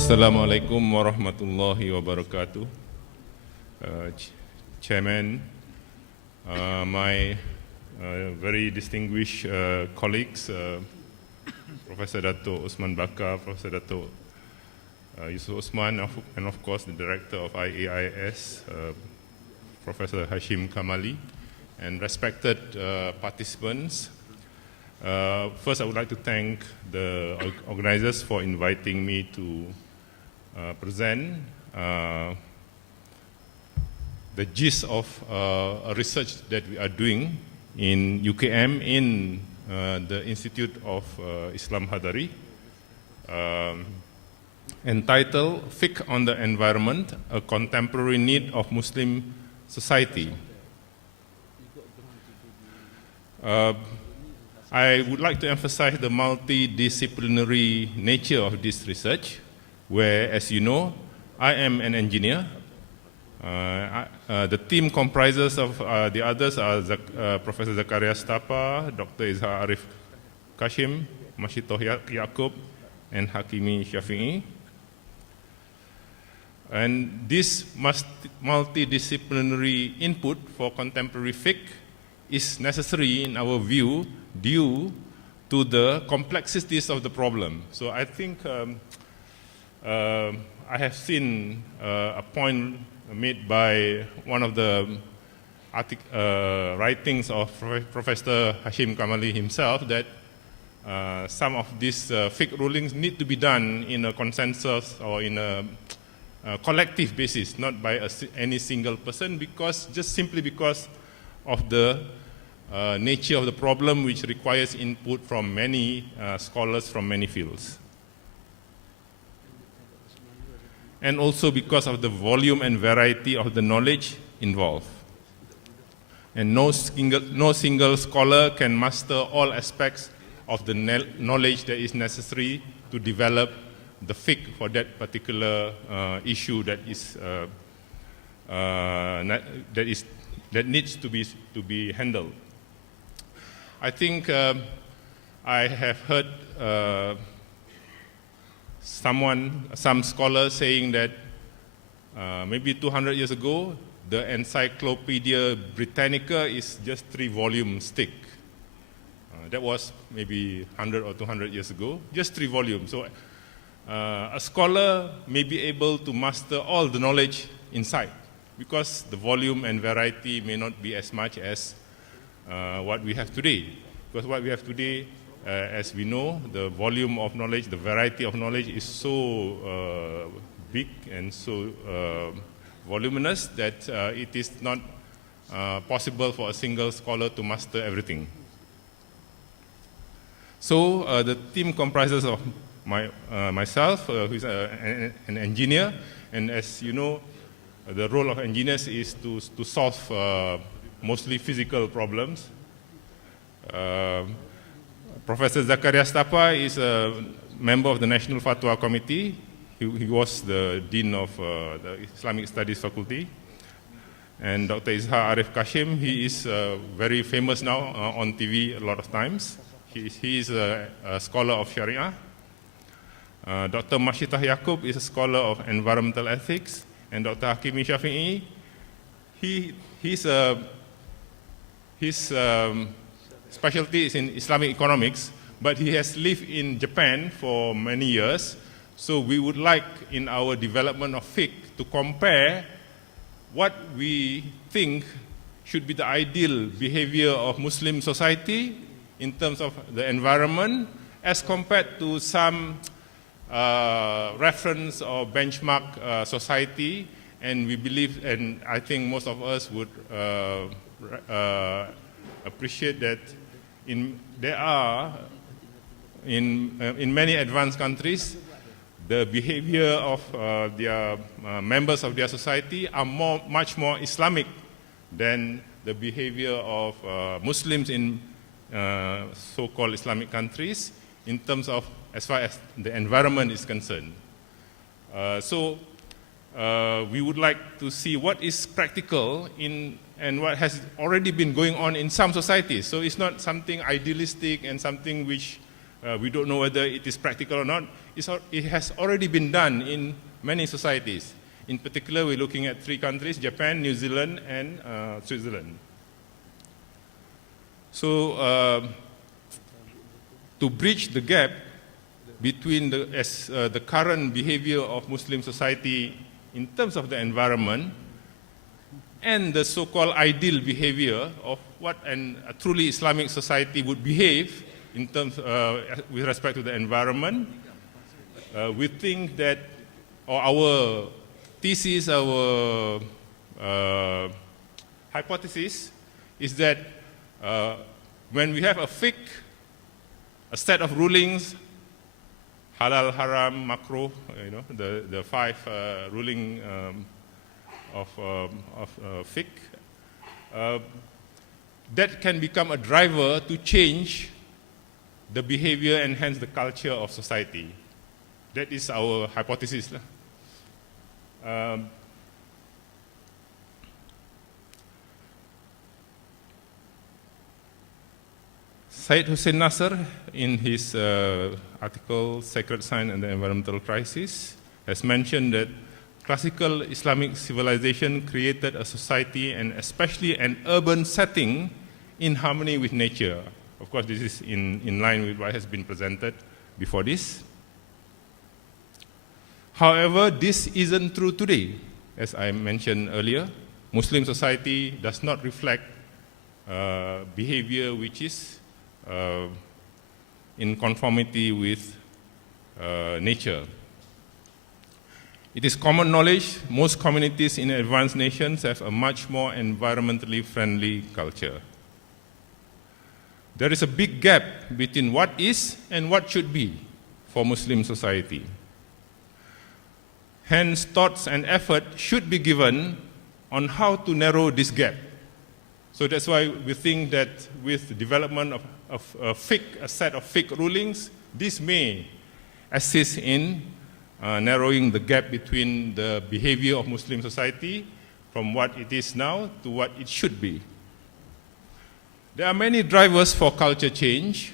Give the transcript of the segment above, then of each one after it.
Assalamualaikum warahmatullahi wabarakatuh. Chairman, my very distinguished colleagues, Professor Dato Osman Bakar, Professor Dato Yusuf Osman, and of course the Director of IAIS, Professor Hashim Kamali, and respected participants. First, I would like to thank the organizers for inviting me to present the gist of a research that we are doing in UKM in the Institute of Islam Hadhari, entitled Fiqh on the Environment, a Contemporary Need of Muslim Society. I would like to emphasize the multidisciplinary nature of this research, where, as you know, I am an engineer. The team comprises of the others are Professor Zakaria Stapa, Dr. Izhar Arif Kashim, Mashitoh Yaakob, and Hakimi Shafi'i. And this multidisciplinary input for contemporary fiqh is necessary in our view due to the complexities of the problem. So I think I have seen a point made by one of the writings of Professor Hashim Kamali himself that some of these fiqh rulings need to be done in a consensus or in a collective basis, not by any single person, because just simply because of the nature of the problem, which requires input from many scholars from many fields. And also because of the volume and variety of the knowledge involved. And no single scholar can master all aspects of the knowledge that is necessary to develop the fiqh for that particular issue that needs to be handled. I think I have heard some scholars saying that maybe 200 years ago, the Encyclopedia Britannica is just 3-volume stick. That was maybe 100 or 200 years ago, just 3 volumes. So a scholar may be able to master all the knowledge inside, because the volume and variety may not be as much as what we have today. Because what we have today, as we know, the volume of knowledge, the variety of knowledge is so big and so voluminous that it is not possible for a single scholar to master everything. So the team comprises of myself, who is an engineer, and as you know, the role of engineers is to solve mostly physical problems. Professor Zakaria Stapa is a member of the National Fatwa Committee. He was the Dean of the Islamic Studies Faculty. And Dr. Izhar Arif Kashim, he is very famous now on TV a lot of times. He is a scholar of Sharia. Dr. Mashitoh Yaakob is a scholar of environmental ethics. And Dr. Hakimi Shafi'i, his specialty is in Islamic economics, but he has lived in Japan for many years. So we would like, in our development of fiqh, to compare what we think should be the ideal behavior of Muslim society in terms of the environment, as compared to some reference or benchmark society. And we believe, and I think most of us would appreciate that there are, in many advanced countries, the behavior of their members of their society are much more Islamic than the behavior of Muslims in so-called Islamic countries in terms of as far as the environment is concerned. So we would like to see what is practical and what has already been going on in some societies. So it's not something idealistic and something which We don't know whether it is practical or not. It has already been done in many societies. In particular, we're looking at 3 countries, Japan, New Zealand, and Switzerland. So to bridge the gap between the current behavior of Muslim society in terms of the environment and the so-called ideal behavior of what a truly Islamic society would behave in terms with respect to the environment, we think that, or our thesis, our hypothesis is that when we have a fiqh, a set of rulings, halal, haram, makruh, the 5 ruling of fiqh, that can become a driver to change the behavior and hence the culture of society. That is our hypothesis. Syed Hussein Nasser, in his article, Sacred Science and the Environmental Crisis, has mentioned that classical Islamic civilization created a society and especially an urban setting in harmony with nature. Of course, this is in line with what has been presented before this. However, this isn't true today. As I mentioned earlier, Muslim society does not reflect behavior which is in conformity with nature. It is common knowledge most communities in advanced nations have a much more environmentally friendly culture. There is a big gap between what is and what should be for Muslim society. Hence, thoughts and effort should be given on how to narrow this gap. So that's why we think that with the development of a set of fiqh rulings, this may assist in narrowing the gap between the behavior of Muslim society from what it is now to what it should be. There are many drivers for culture change: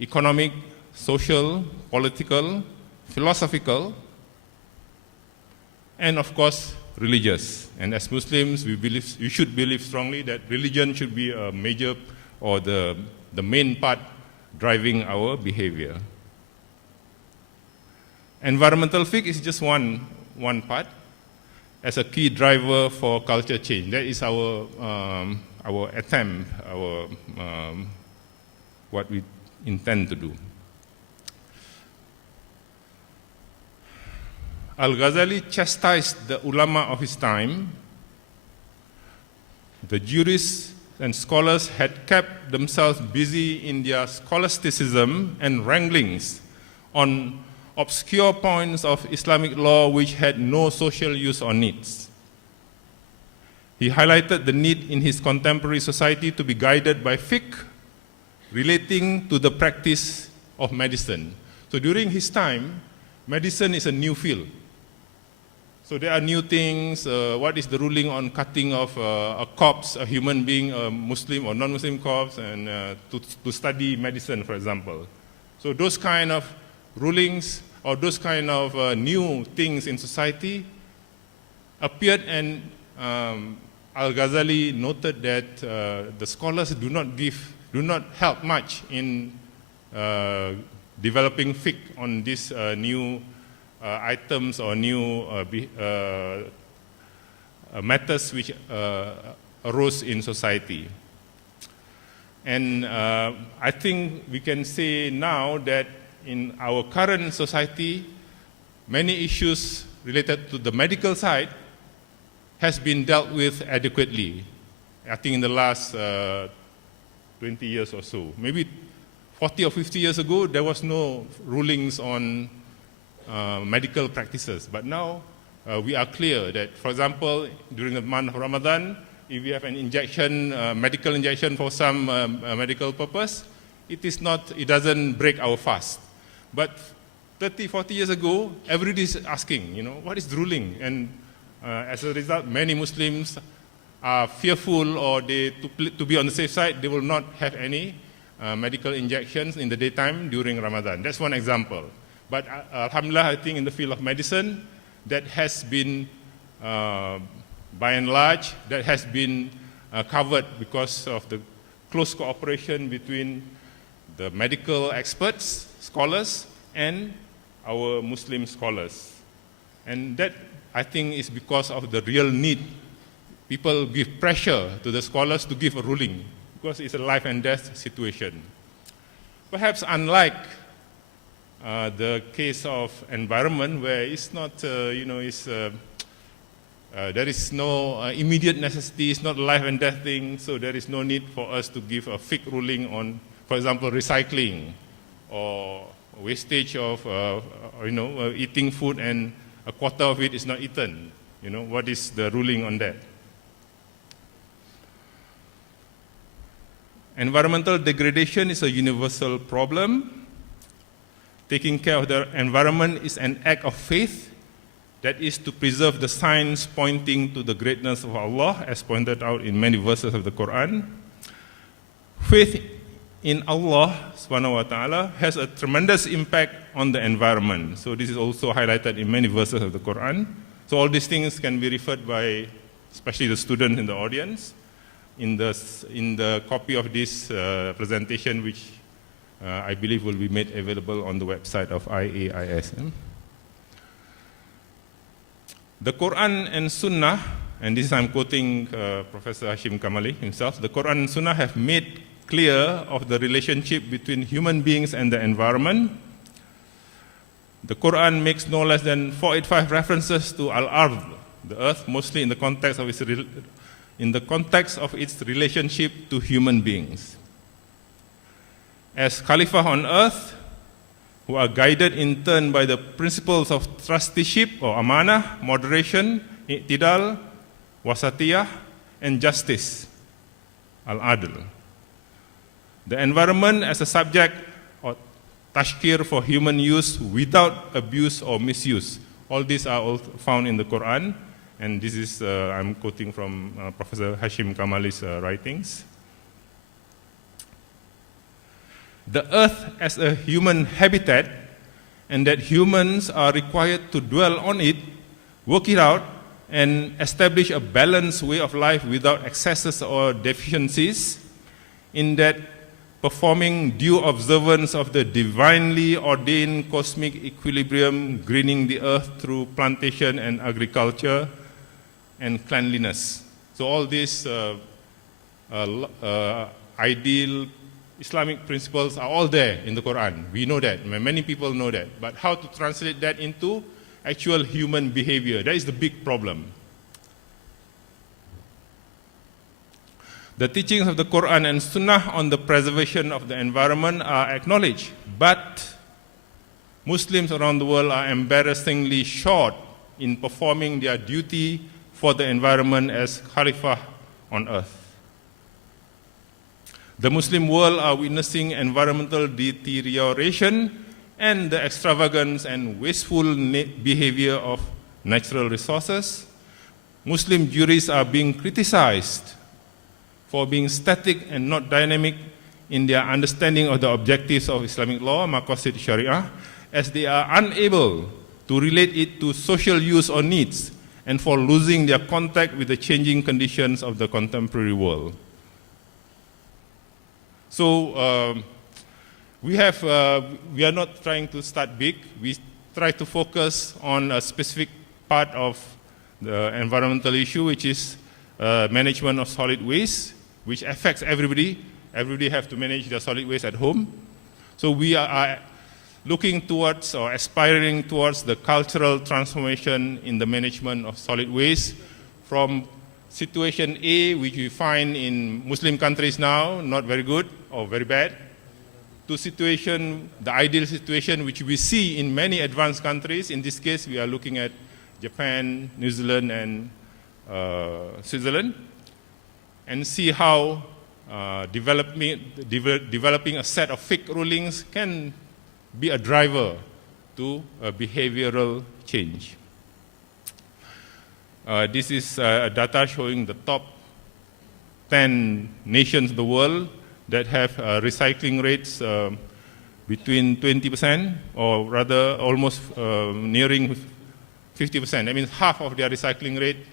economic, social, political, philosophical, and of course, religious. And as Muslims, we should believe strongly that religion should be a major or the main part driving our behavior. Environmental fiqh is just one part as a key driver for culture change. That is our attempt, what we intend to do. Al-Ghazali chastised the ulama of his time. The jurists and scholars had kept themselves busy in their scholasticism and wranglings on obscure points of Islamic law which had no social use or needs. He highlighted the need in his contemporary society to be guided by fiqh relating to the practice of medicine. So during his time, medicine is a new field. So there are new things. What is the ruling on cutting of a corpse, a human being, a Muslim or non-Muslim corpse, and to study medicine, for example. So those kind of rulings or those kind of new things in society appeared, and Al-Ghazali noted that the scholars do not help much in developing fiqh on these new items or new matters which arose in society. And I think we can say now that in our current society, many issues related to the medical side has been dealt with adequately. I think in the last 20 years or so. Maybe 40 or 50 years ago, there was no rulings on medical practices. But now we are clear that, for example, during the month of Ramadan, if you have an injection, medical injection for some medical purpose, it doesn't break our fast. But 30, 40 years ago, everybody is asking, what is the ruling? And as a result, many Muslims are fearful, or to be on the safe side, they will not have any medical injections in the daytime during Ramadan. That's one example. But alhamdulillah, I think in the field of medicine, that has been, by and large, that has been covered because of the close cooperation between the medical experts, scholars, and our Muslim scholars. And that, I think, is because of the real need. People give pressure to the scholars to give a ruling, because it's a life and death situation. Perhaps unlike the case of environment, where it's not, there is no immediate necessity, it's not a life and death thing, so there is no need for us to give a fiqh ruling on, for example, recycling or wastage of, eating food and a quarter of it is not eaten. What is the ruling on that? Environmental degradation is a universal problem. Taking care of the environment is an act of faith, that is to preserve the signs pointing to the greatness of Allah, as pointed out in many verses of the Quran. Faith in Allah subhanahu wa ta'ala has a tremendous impact on the environment. So this is also highlighted in many verses of the Quran. So all these things can be referred by, especially the students in the audience, in the copy of this presentation, which I believe will be made available on the website of IAIS. The Quran and Sunnah, and this I'm quoting Professor Hashim Kamali himself, the Quran and Sunnah have made clear of the relationship between human beings and the environment. The Quran makes no less than 485 references to Al-Ard, the earth, mostly in the context of its relationship to human beings. As Khalifa on earth, who are guided in turn by the principles of trusteeship or amanah, moderation, i'tidal, wasatiyah, and justice, al-adl. The environment as a subject or tashkir for human use without abuse or misuse. All these are all found in the Quran, and this is, I'm quoting from Professor Hashim Kamali's writings. The earth as a human habitat, and that humans are required to dwell on it, work it out, and establish a balanced way of life without excesses or deficiencies, in that performing due observance of the divinely ordained cosmic equilibrium, greening the earth through plantation and agriculture and cleanliness. So all these ideal Islamic principles are all there in the Quran. We know that, many people know that. But how to translate that into actual human behavior, that is the big problem. The teachings of the Quran and Sunnah on the preservation of the environment are acknowledged, but Muslims around the world are embarrassingly short in performing their duty for the environment as Khalifah on earth. The Muslim world are witnessing environmental deterioration and the extravagance and wasteful behavior of natural resources. Muslim juries are being criticized for being static and not dynamic in their understanding of the objectives of Islamic law, maqasid Sharia, as they are unable to relate it to social use or needs, and for losing their contact with the changing conditions of the contemporary world. So we are not trying to start big. We try to focus on a specific part of the environmental issue, which is management of solid waste, which affects everybody. Everybody have to manage their solid waste at home. So we are looking towards or aspiring towards the cultural transformation in the management of solid waste from situation A, which we find in Muslim countries now, not very good or very bad, to situation, the ideal situation which we see in many advanced countries. In this case, we are looking at Japan, New Zealand, and Switzerland, and see how developing a set of fiqh rulings can be a driver to a behavioral change. This is data showing the top 10 nations of the world that have recycling rates between 20% or rather almost nearing 50%. That means half of their recycling rate,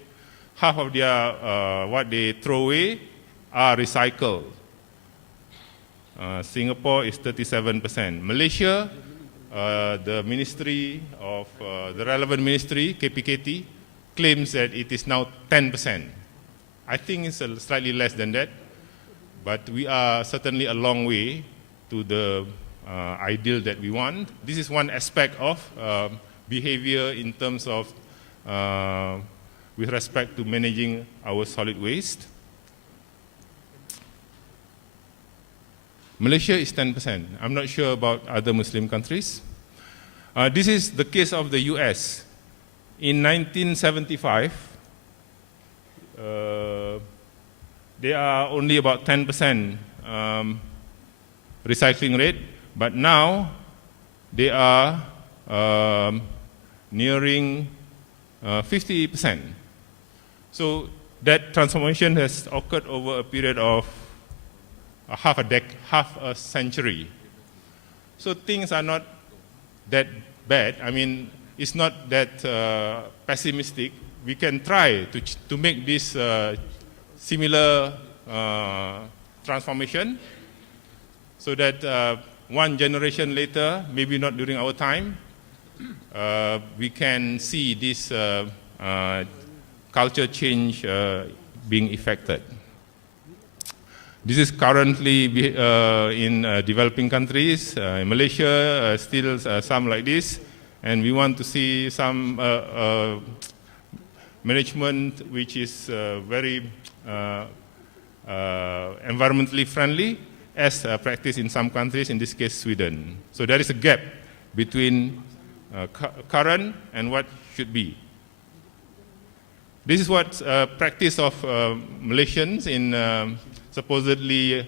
half of their what they throw away are recycled. Singapore is 37%. Malaysia, the ministry of the relevant ministry, KPKT, claims that it is now 10%. I think it's slightly less than that, but we are certainly a long way to the ideal that we want. This is one aspect of behavior in terms of with respect to managing our solid waste. Malaysia is 10%. I'm not sure about other Muslim countries. This is the case of the US. In 1975, they are only about 10% recycling rate, but now they are nearing 50%. So that transformation has occurred over a period of half a century. So things are not that bad. I mean, it's not that pessimistic. We can try to make this similar transformation so that one generation later, maybe not during our time, we can see this culture change being effected. This is currently in developing countries. In Malaysia, still some like this, and we want to see some management which is very environmentally friendly as practiced in some countries, in this case Sweden. So there is a gap between current and what should be. This is what practice of Malaysians in supposedly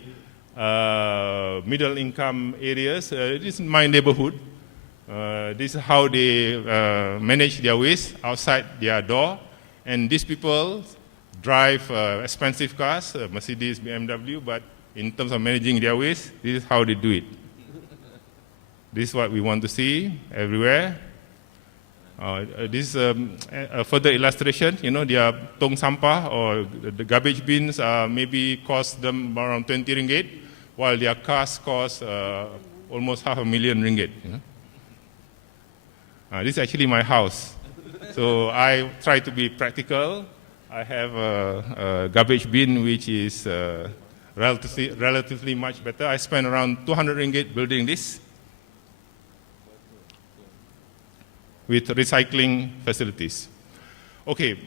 middle income areas. This is my neighborhood. This is how they manage their waste outside their door. And these people drive expensive cars, Mercedes, BMW, but in terms of managing their waste, this is how they do it. This is what we want to see everywhere. This is a further illustration. You know, their tong sampah or the garbage bins maybe cost them around 20 ringgit, while their cars cost almost 500,000 ringgit. You know? This is actually my house. So I try to be practical. I have a garbage bin which is relatively much better. I spent around 200 ringgit building this, with recycling facilities. Okay,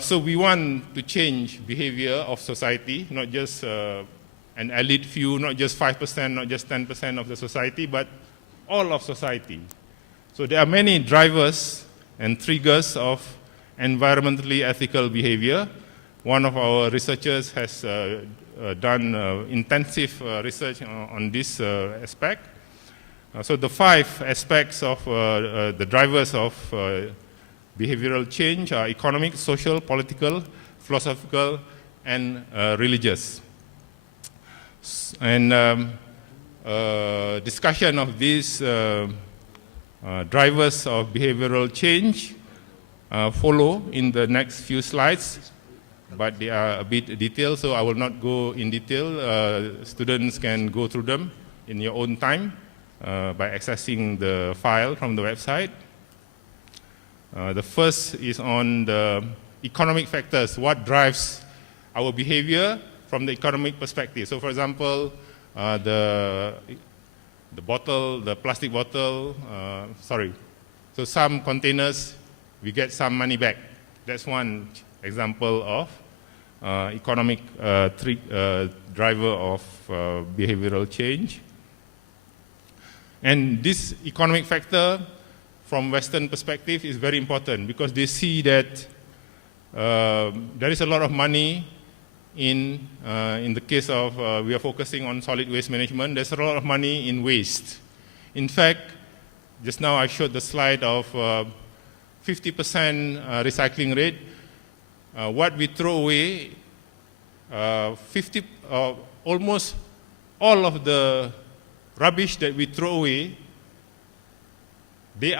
so we want to change behavior of society, not just an elite few, not just 5%, not just 10% of the society, but all of society. So there are many drivers and triggers of environmentally ethical behavior. One of our researchers has done intensive research on this aspect. So the 5 aspects of the drivers of behavioral change are economic, social, political, philosophical, and religious. And discussion of these drivers of behavioral change follow in the next few slides, but they are a bit detailed, so I will not go in detail. Students can go through them in your own time. By accessing the file from the website. The first is on the economic factors, what drives our behavior from the economic perspective. So for example, the plastic bottle, so some containers, we get some money back. That's one example of economic driver of behavioral change. And this economic factor, from Western perspective, is very important because they see that there is a lot of money in the case of we are focusing on solid waste management. There's a lot of money in waste. In fact, just now I showed the slide of 50% recycling rate. What we throw away, almost all of the rubbish that we throw away, the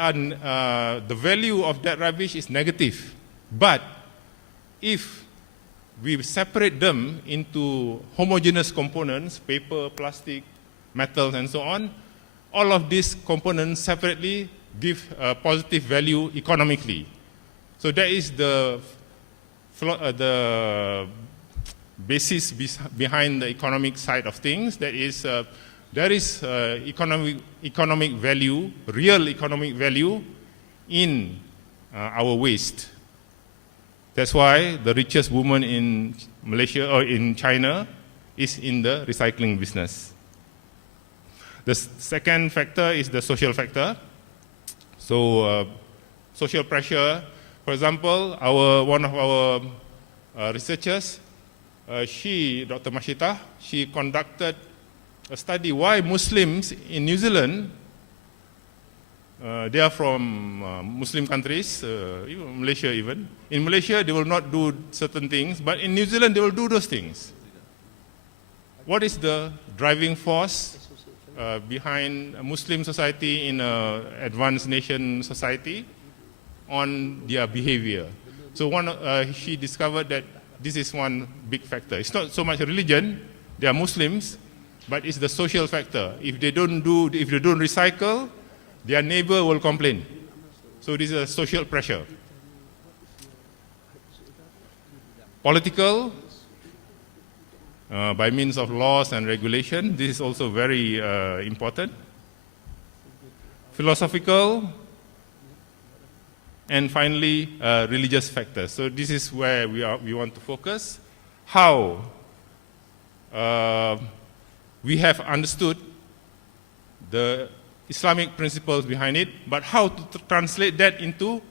value of that rubbish is negative. But if we separate them into homogeneous components, paper, plastic, metals, and so on, all of these components separately give a positive value economically. So that is the basis behind the economic side of things. That is, there is economic value, real economic value in our waste. That's why the richest woman in Malaysia or in China is in the recycling business. The second factor is the social factor. So social pressure, for example, one of our researchers, Dr. Mashita, she conducted a study why Muslims in New Zealand, they are from Muslim countries, even Malaysia even. In Malaysia, they will not do certain things, but in New Zealand, they will do those things. What is the driving force behind a Muslim society in an advanced nation society on their behavior? So she discovered that this is one big factor. It's not so much religion, they are Muslims, but it's the social factor. If they don't recycle, their neighbor will complain. So this is a social pressure. Political, by means of laws and regulation, this is also very important. Philosophical, and finally, religious factors. So this is where we want to focus. How we have understood the Islamic principles behind it, but how to translate that into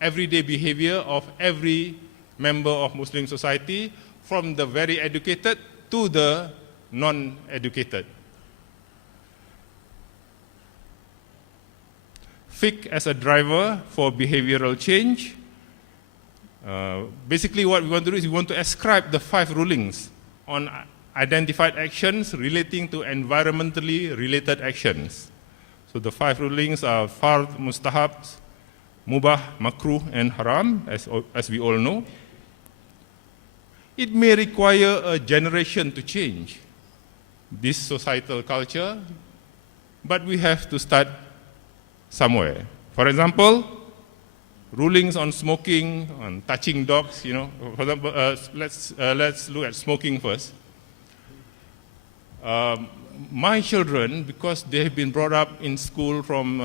everyday behavior of every member of Muslim society, from the very educated to the non-educated. Fiqh as a driver for behavioral change. Basically what we want to do is we want to ascribe the 5 rulings on identified actions relating to environmentally related actions. So the 5 rulings are fard, mustahabs, mubah, makruh, and haram, as we all know. It may require a generation to change this societal culture, but we have to start somewhere. For example, rulings on smoking, on touching dogs, For example, let's look at smoking first. My children, because they have been brought up in school from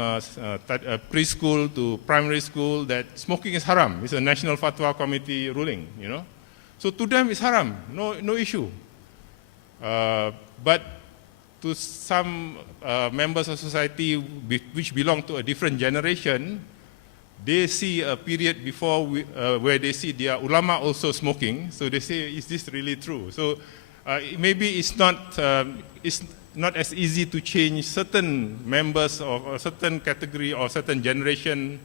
preschool to primary school, that smoking is haram. It's a National Fatwa Committee ruling, So to them it's haram, no issue. But to some members of society which belong to a different generation, they see a period before where they see their ulama also smoking. So they say, is this really true? So maybe it's not as easy to change certain members of a certain category or certain generation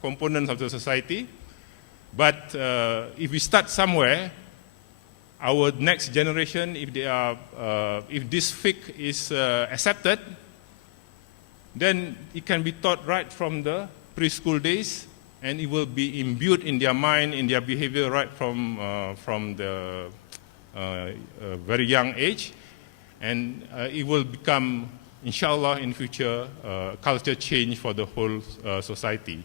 components of the society. But if we start somewhere, our next generation, if this fiqh is accepted, then it can be taught right from the preschool days, and it will be imbued in their mind, in their behavior right from the very young age, and it will become, inshallah, in future, culture change for the whole society.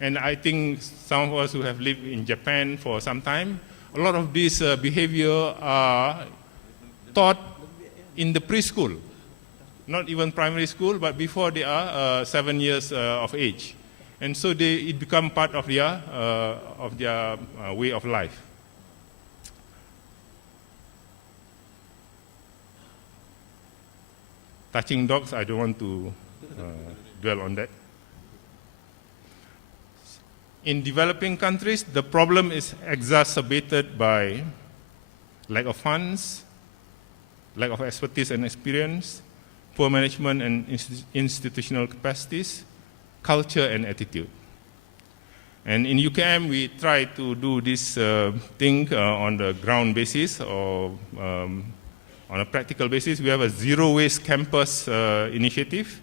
And I think some of us who have lived in Japan for some time, a lot of these behavior are taught in the preschool, not even primary school, but before they are 7 years of age. And so it become part of their way of life. Touching dogs, I don't want to dwell on that. In developing countries, the problem is exacerbated by lack of funds, lack of expertise and experience, poor management and institutional capacities, culture and attitude. And in UKM, we try to do this thing on the ground basis or on a practical basis, we have a zero waste campus initiative.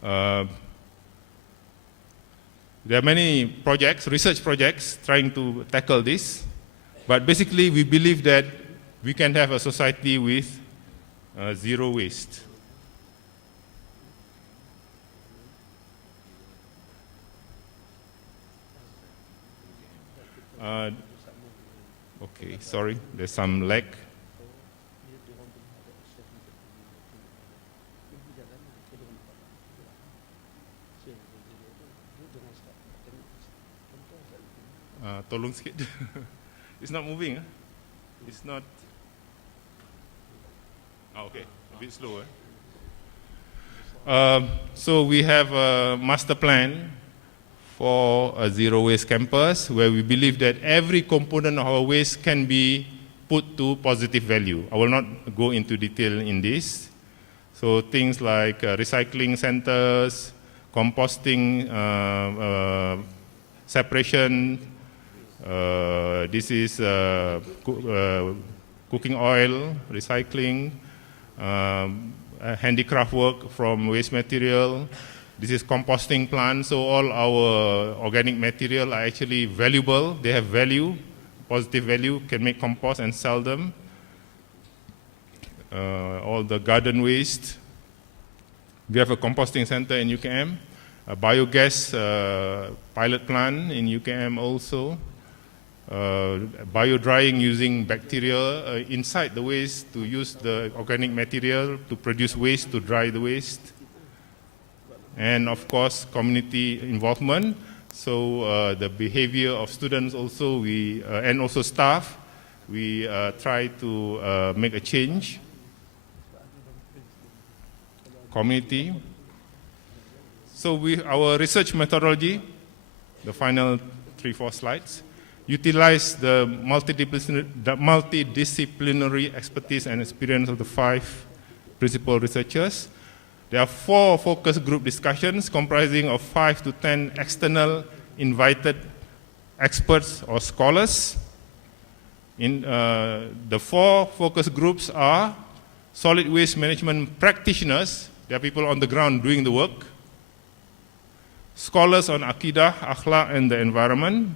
There are many projects, research projects, trying to tackle this. But basically, we believe that we can have a society with zero waste. Okay, sorry, there's some lag. Tolong sikit. It's not moving. It's not. Okay, a bit slow. So we have a master plan for a zero waste campus where we believe that every component of our waste can be put to positive value. I will not go into detail in this. So things like recycling centers, composting, separation. This is cooking oil, recycling, handicraft work from waste material. This is composting plants, so all our organic material are actually valuable. They have value, positive value, can make compost and sell them. All the garden waste. We have a composting center in UKM, a biogas pilot plant in UKM also. Bio-drying using bacteria inside the waste to use the organic material to produce waste, to dry the waste. And of course, community involvement. So the behavior of students also, and also staff, we try to make a change. Community. So our research methodology, the final 3-4 slides, utilize the multidisciplinary expertise and experience of the 5 principal researchers. There are 4 focus group discussions comprising of 5 to 10 external invited experts or scholars. The 4 focus groups are solid waste management practitioners. There are people on the ground doing the work. Scholars on Aqidah, Akhlaq and the environment.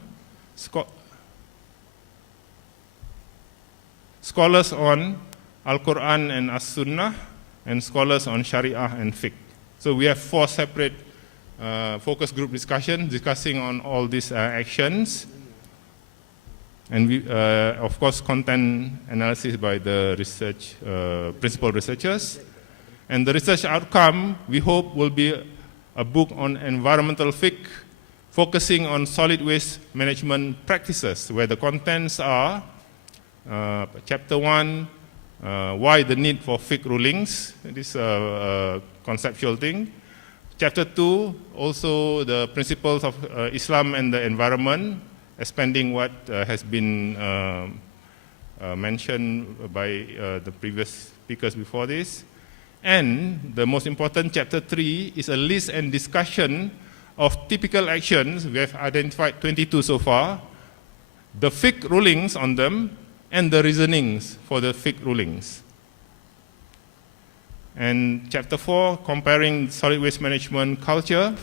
Scholars on Al-Quran and As-Sunnah, and scholars on Sharia and Fiqh. So we have 4 separate focus group discussions discussing on all these actions. And we, of course, content analysis by the research principal researchers. And the research outcome, we hope, will be a book on environmental fiqh, focusing on solid waste management practices, where the contents are chapter 1, why the need for fiqh rulings, this conceptual thing. Chapter 2, also the principles of Islam and the environment, expanding what has been mentioned by the previous speakers before this. And the most important, chapter 3, is a list and discussion of typical actions. We have identified 22 so far, the fiqh rulings on them, and the reasonings for the fiqh rulings. And chapter 4, comparing solid waste management culture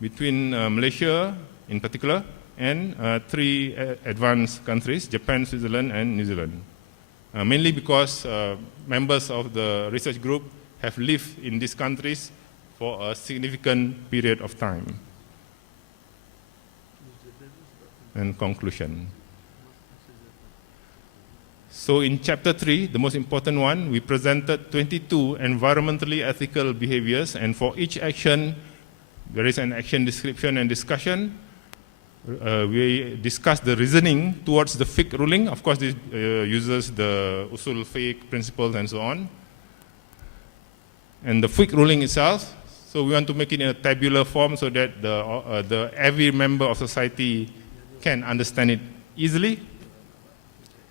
between Malaysia in particular and 3 advanced countries, Japan, Switzerland and New Zealand. Mainly because members of the research group have lived in these countries for a significant period of time. And conclusion. So in chapter 3, the most important one, we presented 22 environmentally ethical behaviors, and for each action, there is an action description and discussion. We discussed the reasoning towards the fiqh ruling. Of course, this uses the usul fiqh principles and so on. And the fiqh ruling itself, so we want to make it in a tabular form so that every member of society can understand it easily.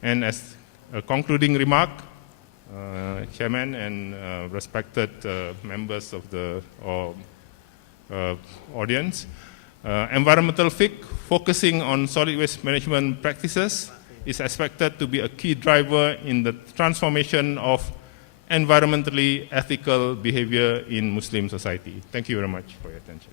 And as a concluding remark, Chairman and respected members of the audience, environmental fiqh, focusing on solid waste management practices, is expected to be a key driver in the transformation of environmentally ethical behavior in Muslim society. Thank you very much for your attention.